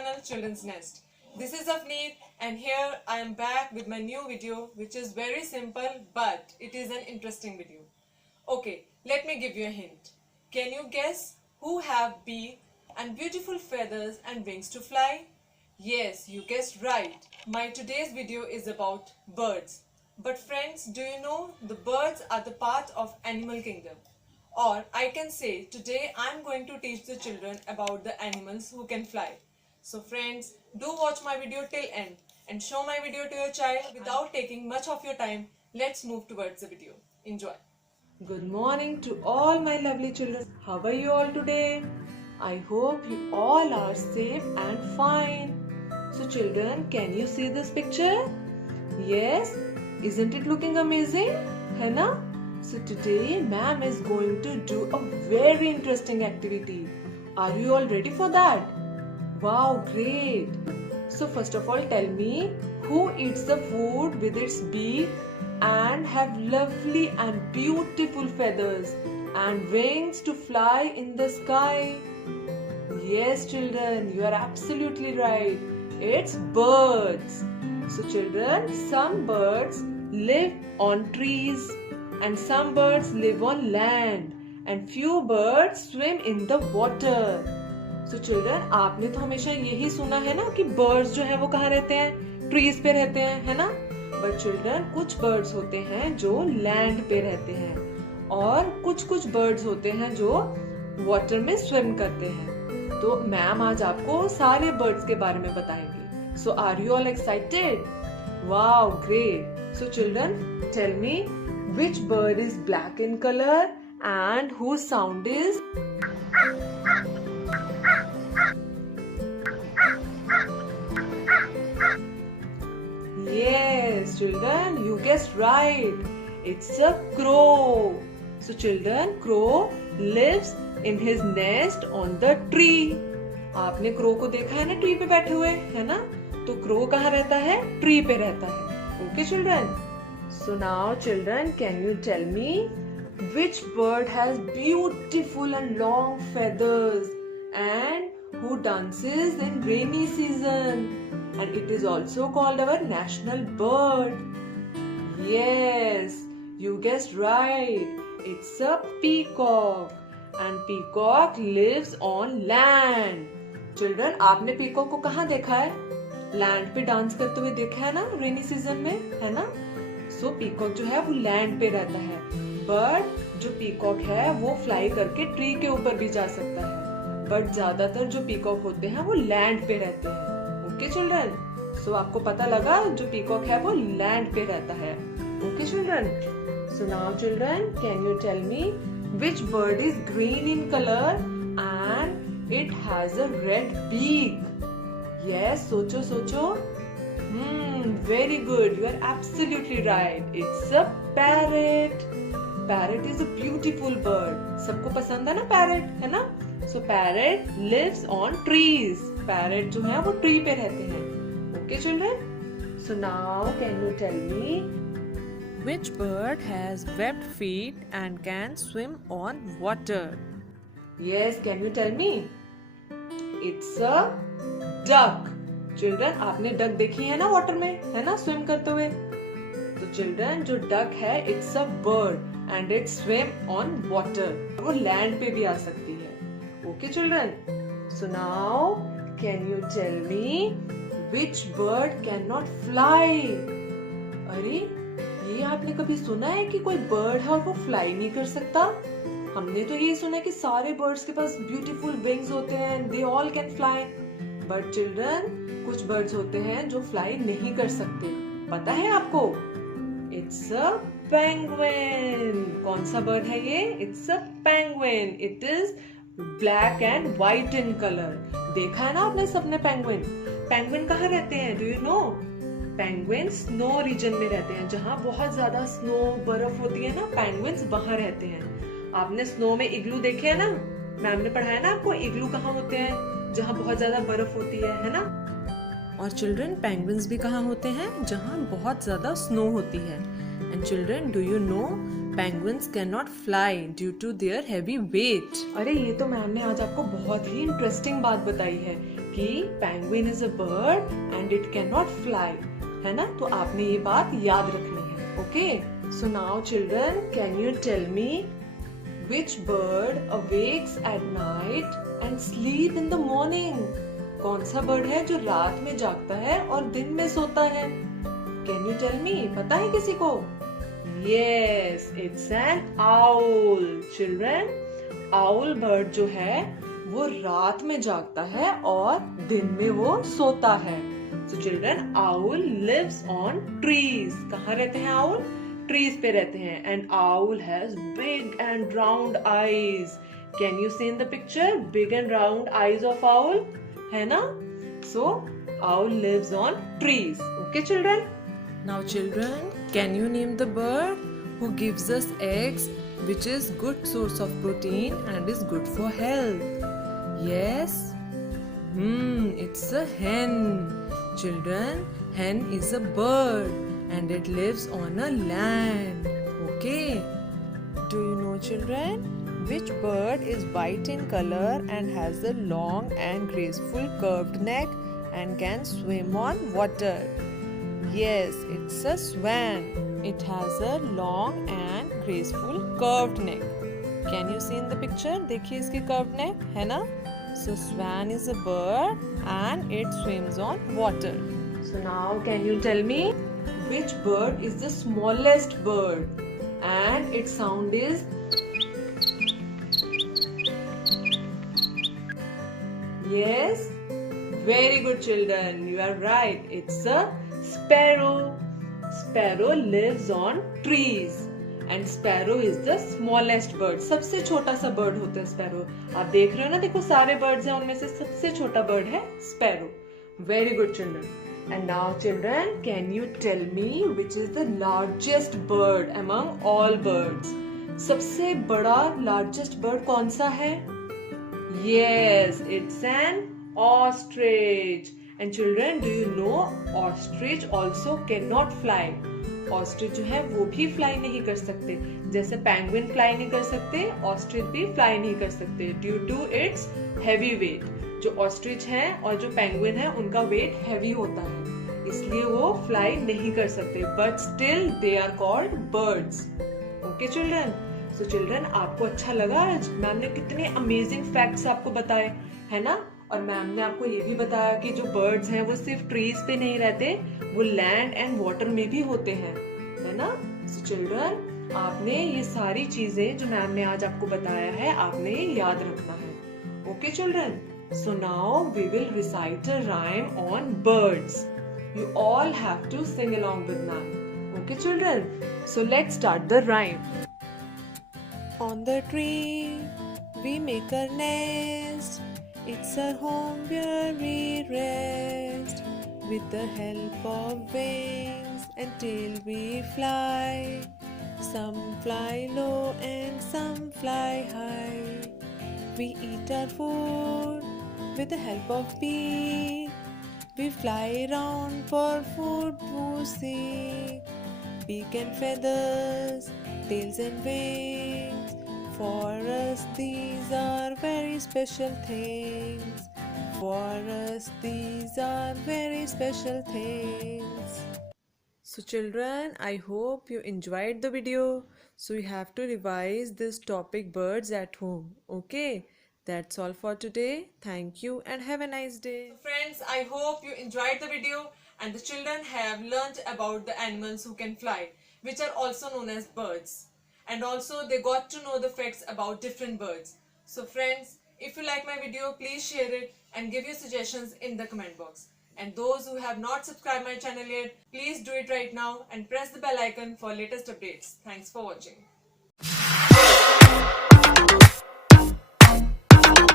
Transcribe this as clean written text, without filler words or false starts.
channel Children's Nest. This is Afneet and here I am back with my new video which is very simple but it is an interesting video. Okay, let me give you a hint. Can you guess who have beak and beautiful feathers and wings to fly? Yes, you guessed right. My today's video is about birds. But friends, do you know the birds are the part of animal kingdom? Or I can say today I am going to teach the children about the animals who can fly. So friends, do watch my video till end and show my video to your child. Without taking much of your time, let's move towards the video. Enjoy. Good morning to all my lovely children. How are you all today? I hope you all are safe and fine. So children, can you see this picture? Yes, isn't it looking amazing? है ना? So today ma'am is going to do a very interesting activity. Are you all ready for that? Wow, great. So first of all tell me who eats the food with its beak and have lovely and beautiful feathers and wings to fly in the sky? Yes children, you are absolutely right. It's birds. So children, some birds live on trees and some birds live on land and few birds swim in the water. So children, आपने तो हमेशा यही सुना है ना कि birds जो है वो कहाँ रहते हैं? Trees पे रहते हैं, है ना? But children, कुछ birds होते हैं जो land पे रहते हैं और कुछ birds होते हैं जो water में swim करते हैं. तो मैम आज आपको सारे birds के बारे में बताएंगे. So are you all excited? Wow, great. So children, tell me which bird is black in color and whose sound is Yes children, you guessed right. It's a crow. So children, crow lives in his nest on the tree. आपने crow को देखा है ना tree पे बैठे हुए, है ना? तो crow कहाँ रहता है? Tree पे रहता है. Okay children? So now children, can you tell me which bird has beautiful and long feathers and who dances in rainy season? And it is also called our national bird. Yes, you guessed right. It's a peacock. And peacock lives on land. Children, आपने peacock को कहाँ देखा है? Land पे dance करते हुए देखा है ना rainy season में, है ना? So peacock जो है वो land पे रहता है. But जो peacock है वो fly करके tree के ऊपर भी जा सकता है. But ज्यादातर जो peacock होते हैं वो land पे रहते हैं. Okay children? So आपको पता लगा जो peacock है वो land पे रहता है. Okay children? So now children, can you tell me which bird is green in color and it has a red beak? Yes, सोचो. Very good. You are absolutely right. It's a parrot. Parrot is a beautiful bird. सबको पसंद है ना parrot, है ना? So parrot lives on trees. Parrot जो है वो tree पे रहते हैं. Okay children? So now can you tell me which bird has webbed feet and can swim on water? Yes, can you tell me? It's a duck. Children, आपने duck देखी है ना water में, है ना swim करते हुए? तो children, जो duck है, it's a bird and it swim on water. वो land पे भी आ सकती है. Okay children? So now, can you tell me which bird cannot fly? अरे, ये आपने कभी सुना है कि कोई bird है और वो fly नहीं कर सकता? हमने तो ये सुना है कि सारे birds के पास beautiful wings होते हैं and they all can fly. But children, कुछ birds होते हैं जो fly नहीं कर सकते. पता है आपको? It's a penguin. कौन सा bird है ये? It's a penguin. It is black and white in color. देखा है ना आपने सबने penguin? Penguin कहाँ रहते हैं? Do you know? Penguins snow region में रहते हैं, जहाँ बहुत ज्यादा snow बर्फ होती है ना, penguins वहाँ रहते हैं. आपने snow में igloo देखे है ना? मैम ने पढ़ाया ना आपको igloo कहाँ होते हैं, जहाँ बहुत ज्यादा बर्फ होती है ना? और चिल्ड्रन पेंगुइन्स भी कहाँ होते हैं? जहाँ बहुत ज्यादा स्नो होती है. And children, do you know penguins can not fly due to their heavy weight. अरे ये तो मैम ने आज आपको बहुत ही इंटरेस्टिंग बात बताई है. कि penguin is a bird and it can not fly, है ना? तो आपने ये बात याद रखनी है. Okay, so now children, can you tell me which bird awakes at night and sleep in the morning? कौन सा बर्ड है जो रात में जागता है और दिन में सोता है? Can you tell me? पता है किसी को? Yes, it's an owl. Children, owl bird जो है वो रात में जागता है और दिन में वो सोता है. So children, owl lives on trees. कहाँ रहते हैं owl? ट्रीज पे रहते हैं. And owl has big and round eyes. Can you see in the picture big and round eyes of owl, है ना? So owl lives on trees. Okay children. Now children, can you name the bird who gives us eggs which is good source of protein and is good for health? Yes, it's a hen. Children, hen is a bird and it lives on a land. Okay, do you know children which bird is white in color and has a long and graceful curved neck and can swim on water? Yes, it's a swan. It has a long and graceful curved neck. Can you see in the picture? देखिए इसकी curved neck, है ना? So swan is a bird and it swims on water. So now can you tell me which bird is the smallest bird and its sound is? Yes, very good children, you are right, it's a sparrow. Sparrow lives on trees and sparrow is the smallest bird. सबसे छोटा सा bird होता है sparrow. आप देख रहे हो ना, देखो सारे birds हैं, उनमें से सबसे छोटा bird है sparrow. Very good children. And now children, can you tell me which is the largest bird among all birds? सबसे बड़ा largest bird कौन सा है? Yes, it's an ostrich. And children, do you know ostrich also cannot fly? Ostrich जो है वो भी fly नहीं कर सकते. जैसे penguin fly नहीं कर सकते, ostrich भी fly नहीं कर सकते due to its heavy weight. जो ऑस्ट्रिच है और जो पेंगुइन है उनका वेट हैवी होता है, इसलिए वो फ्लाई नहीं कर सकते. But still they are called birds. Okay children. So children, आपको अच्छा लगा? आज मैम ने कितने अमेजिंग फैक्ट्स आपको बताए, है ना? और मैम ने आपको ये भी बताया कि जो बर्ड्स हैं वो सिर्फ ट्रीज पे नहीं रहते, वो लैंड एंड वाटर में भी होते हैं, है ना? सो चिल्ड्रन, आपने ये सारी चीजें जो मैम ने आज आपको बताया है आपने याद रखना है. Okay children. So now we will recite a rhyme on birds. You all have to sing along with ma'am. Okay children? So let's start the rhyme. On the tree we make our nest. It's our home where we rest. With the help of wings and tail we fly. Some fly low and some fly high. We eat our food with the help of beak. We fly around for food to seek. Beak and feathers, tails and wings. For us these are very special things. For us these are very special things. So children, I hope you enjoyed the video. So you have to revise this topic birds at home. Okay? That's all for today. Thank you and have a nice day. So friends, I hope you enjoyed the video and the children have learnt about the animals who can fly, which are also known as birds. And also they got to know the facts about different birds. So friends, if you like my video, please share it and give your suggestions in the comment box. And those who have not subscribed my channel yet, please do it right now and press the bell icon for latest updates. Thanks for watching.